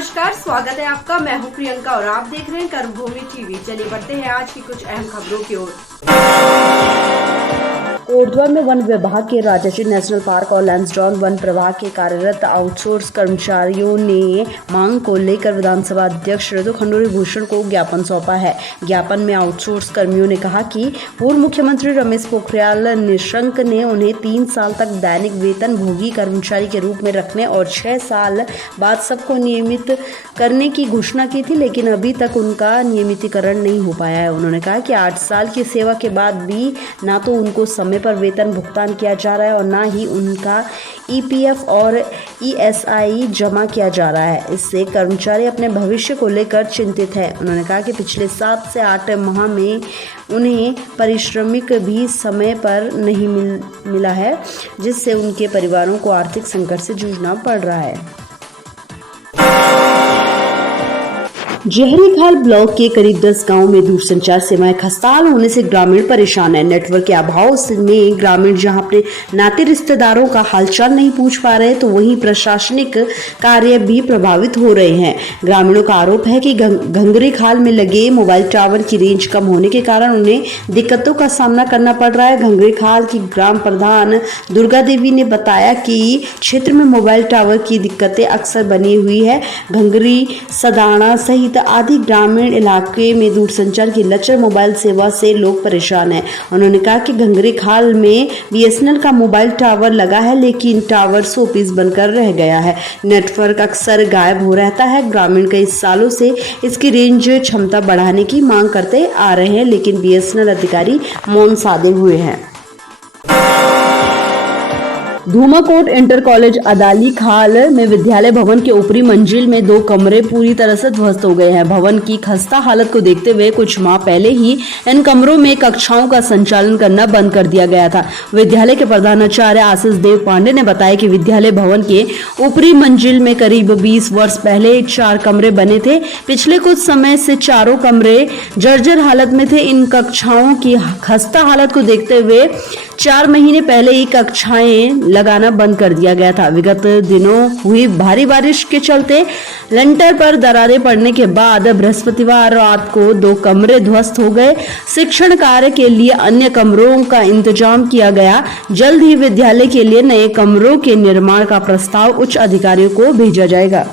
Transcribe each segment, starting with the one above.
नमस्कार, स्वागत है आपका। मैं हूं प्रियंका और आप देख रहे हैं कर्मभूमि टीवी। चलिए बढ़ते हैं आज की कुछ अहम खबरों की ओर। कोटद्वार में वन विभाग के राजश्री नेशनल पार्क और लैंसडाउन वन प्रभाग के कार्यरत आउटसोर्स कर्मचारियों ने मांग को लेकर विधानसभा अध्यक्ष ऋतु खंडूरी भूषण को ज्ञापन सौंपा है। ज्ञापन में आउटसोर्स कर्मियों ने कहा कि पूर्व मुख्यमंत्री रमेश पोखरियाल निशंक ने उन्हें 3 साल तक दैनिक वेतन भोगी कर्मचारी के रूप में रखने और 6 साल बाद सबको नियमित करने की घोषणा की थी, लेकिन अभी तक उनका नियमितीकरण नहीं हो पाया है। उन्होंने कहा कि 8 साल की सेवा के बाद भी ना तो उनको समय पर वेतन भुगतान किया जा रहा है और ना ही उनका ईपीएफ और ईएसआई जमा किया जा रहा है। इससे कर्मचारी अपने भविष्य को लेकर चिंतित है। उन्होंने कहा कि पिछले 7 से 8 माह में उन्हें पारिश्रमिक भी समय पर नहीं मिला है, जिससे उनके परिवारों को आर्थिक संकट से जूझना पड़ रहा है। जहरीखाल ब्लॉक के करीब 10 गांवों में दूरसंचार सेवाएं खस्ताहाल होने से ग्रामीण परेशान है। नेटवर्क के अभाव में ग्रामीण जहां अपने नाते रिश्तेदारों का हालचाल नहीं पूछ पा रहे, तो वहीं प्रशासनिक कार्य भी प्रभावित हो रहे हैं। ग्रामीणों का आरोप है कि घंगरीखाल में लगे मोबाइल टावर की रेंज कम होने के कारण उन्हें दिक्कतों का सामना करना पड़ रहा है। घंगरीखाल की ग्राम प्रधान दुर्गा देवी ने बताया कि क्षेत्र में मोबाइल टावर की दिक्कतें अक्सर बनी हुई है। घंगरी, सदाना सहित आदि ग्रामीण इलाके में दूरसंचार की लचर मोबाइल सेवा से लोग परेशान हैं। उन्होंने कहा कि घंगरीखाल में बीएसएनएल का मोबाइल टावर लगा है, लेकिन टावर 100 पीस बनकर रह गया है। नेटवर्क अक्सर गायब हो रहता है। ग्रामीण कई सालों से इसकी रेंज क्षमता बढ़ाने की मांग करते आ रहे हैं, लेकिन बीएसएनएल अधिकारी मौन साधे हुए हैं। धूमाकोट इंटर कॉलेज अदाली खाल में विद्यालय भवन के ऊपरी मंजिल में 2 कमरे पूरी तरह से ध्वस्त हो गए हैं। भवन की खस्ता हालत को देखते हुए कुछ माह पहले ही इन कमरों में कक्षाओं का संचालन करना बंद कर दिया गया था। विद्यालय के प्रधानाचार्य आशीष देव पांडे ने बताया कि विद्यालय भवन के ऊपरी मंजिल में करीब 20 वर्ष पहले 4 कमरे बने थे। पिछले कुछ समय से चारों कमरे जर्जर हालत में थे। इन कक्षाओं की खस्ता हालत को देखते हुए 4 महीने पहले ही कक्षाएं लगाना बंद कर दिया गया था। विगत दिनों हुई भारी बारिश के चलते लेंटर पर दरारें पड़ने के बाद बृहस्पतिवार रात को 2 कमरे ध्वस्त हो गए। शिक्षण कार्य के लिए अन्य कमरों का इंतजाम किया गया। जल्द ही विद्यालय के लिए नए कमरों के निर्माण का प्रस्ताव उच्च अधिकारियों को भेजा जाएगा।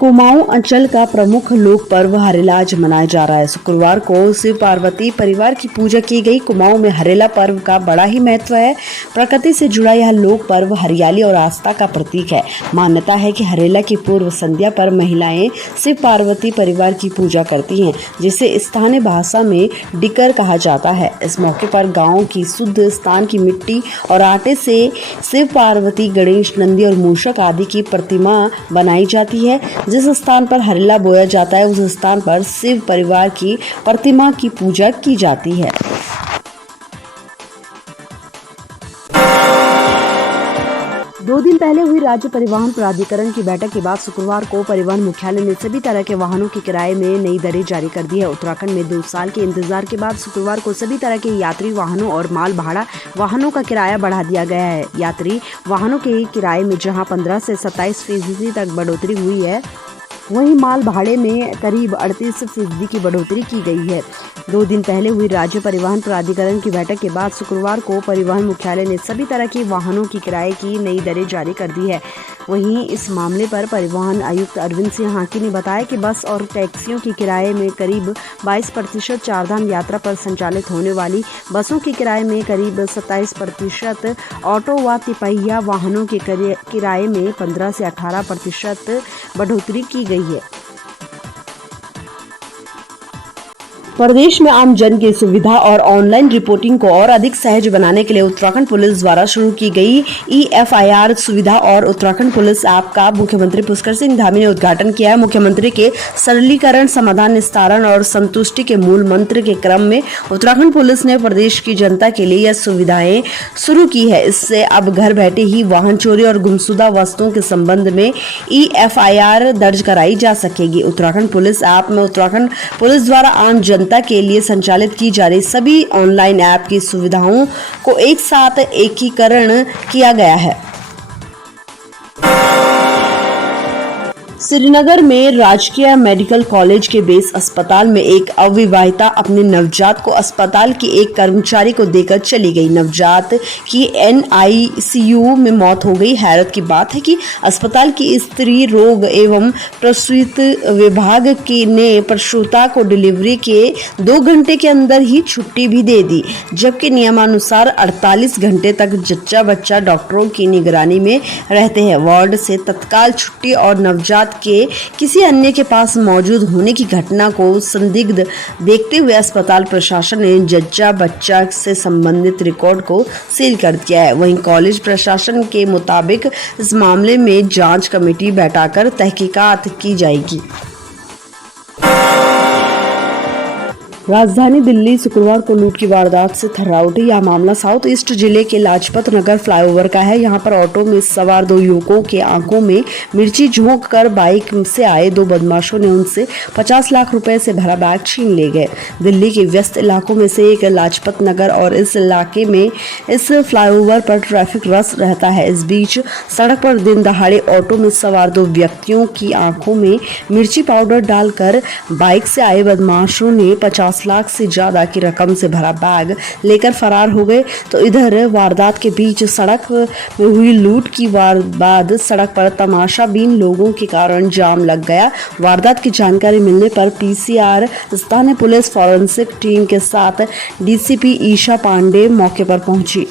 कुमाऊं अंचल का प्रमुख लोक पर्व हरेला आज मनाया जा रहा है। शुक्रवार को शिव पार्वती परिवार की पूजा की गई। कुमाऊं में हरेला पर्व का बड़ा ही महत्व है। प्रकृति से जुड़ा यह लोक पर्व हरियाली और आस्था का प्रतीक है। मान्यता है कि हरेला की पूर्व संध्या पर महिलाएं शिव पार्वती परिवार की पूजा करती हैं, जिसे स्थानीय भाषा में डिकर कहा जाता है। इस मौके पर गाँव की शुद्ध स्थान की मिट्टी और आटे से शिव पार्वती, गणेश, नंदी और मूषक आदि की प्रतिमा बनाई जाती है। जिस स्थान पर हरेला बोया जाता है, उस स्थान पर शिव परिवार की प्रतिमा की पूजा की जाती है। 2 दिन पहले हुई राज्य परिवहन प्राधिकरण की बैठक के बाद शुक्रवार को परिवहन मुख्यालय ने सभी तरह के वाहनों के किराए में नई दरें जारी कर दी है। उत्तराखंड में 2 साल के इंतजार के बाद शुक्रवार को सभी तरह के यात्री वाहनों और माल भाड़ा वाहनों का किराया बढ़ा दिया गया है। यात्री वाहनों के किराए में जहां 15 से 27% तक बढ़ोतरी हुई है, वहीं माल भाड़े में करीब 38% की बढ़ोतरी की गई है। 2 दिन पहले हुई राज्य परिवहन प्राधिकरण की बैठक के बाद शुक्रवार को परिवहन मुख्यालय ने सभी तरह के वाहनों की किराए की नई दरें जारी कर दी है। वहीं इस मामले पर परिवहन आयुक्त अरविंद सिंह हांकी ने बताया कि बस और टैक्सियों की किराए में करीब 22%, चारधाम यात्रा पर संचालित होने वाली बसों के किराए में करीब 27%, ऑटो व तिपहिया वाहनों के किराए में 15 से 18% बढ़ोतरी की गई है। प्रदेश में आम जन की सुविधा और ऑनलाइन रिपोर्टिंग को और अधिक सहज बनाने के लिए उत्तराखंड पुलिस द्वारा शुरू की गई EFIR सुविधा और उत्तराखंड पुलिस ऐप का मुख्यमंत्री पुष्कर सिंह धामी ने उद्घाटन किया है। मुख्यमंत्री के सरलीकरण, समाधान, निस्तारण और संतुष्टि के मूल मंत्र के क्रम में उत्तराखंड पुलिस ने प्रदेश की जनता के लिए यह सुविधाएं शुरू की है। इससे अब घर बैठे ही वाहन चोरी और गुमशुदा वस्तुओं के संबंध में EFIR दर्ज कराई जा सकेगी। उत्तराखंड पुलिस ऐप में उत्तराखंड पुलिस द्वारा आम जनता के लिए संचालित की जा रही सभी ऑनलाइन ऐप की सुविधाओं को एक साथ एकीकरण किया गया है। श्रीनगर में राजकीय मेडिकल कॉलेज के बेस अस्पताल में एक अविवाहिता अपने नवजात को अस्पताल के एक कर्मचारी को देकर चली गई। नवजात की एनआईसीयू में मौत हो गई। हैरत की बात है कि अस्पताल की स्त्री रोग एवं प्रसूति विभाग ने प्रसूता को डिलीवरी के 2 घंटे के अंदर ही छुट्टी भी दे दी, जबकि नियमानुसार 48 घंटे तक जच्चा बच्चा डॉक्टरों की निगरानी में रहते हैं। वार्ड से तत्काल छुट्टी और नवजात के किसी अन्य के पास मौजूद होने की घटना को संदिग्ध देखते हुए अस्पताल प्रशासन ने जच्चा बच्चा से संबंधित रिकॉर्ड को सील कर दिया है। वहीं कॉलेज प्रशासन के मुताबिक इस मामले में जांच कमेटी बैठाकर तहकीकात की जाएगी। राजधानी दिल्ली शुक्रवार को लूट की वारदात से थर्रा उठी। यह मामला साउथ ईस्ट जिले के लाजपत नगर फ्लाईओवर का है। यहां पर ऑटो में सवार 2 युवकों के आंखों में मिर्ची झोंक कर बाइक से आए 2 बदमाशों ने उनसे 50 लाख रुपए से भरा बैग छीन ले गए। दिल्ली के व्यस्त इलाकों में से एक लाजपत नगर और इस इलाके में इस फ्लाईओवर पर ट्रैफिक रश रहता है। इस बीच सड़क पर दिन दहाड़े ऑटो में सवार 2 व्यक्तियों की आंखों में मिर्ची पाउडर डालकर बाइक से आए बदमाशों ने 50 लाख से ज्यादा की रकम से भरा बैग लेकर फरार हो गए। तो इधर वारदात के बीच सड़क में हुई लूट की बाद सड़क पर तमाशाबीन लोगों के कारण जाम लग गया। वारदात की जानकारी मिलने पर पीसीआर स्थानीय पुलिस फॉरेंसिक टीम के साथ डीसीपी ईशा पांडे मौके पर पहुंची।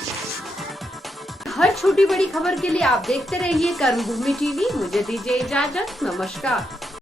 हर छोटी बड़ी खबर के लिए आप देखते रहिए कर्मभूमि टीवी। मुझे दीजिए इजाजत। नमस्कार।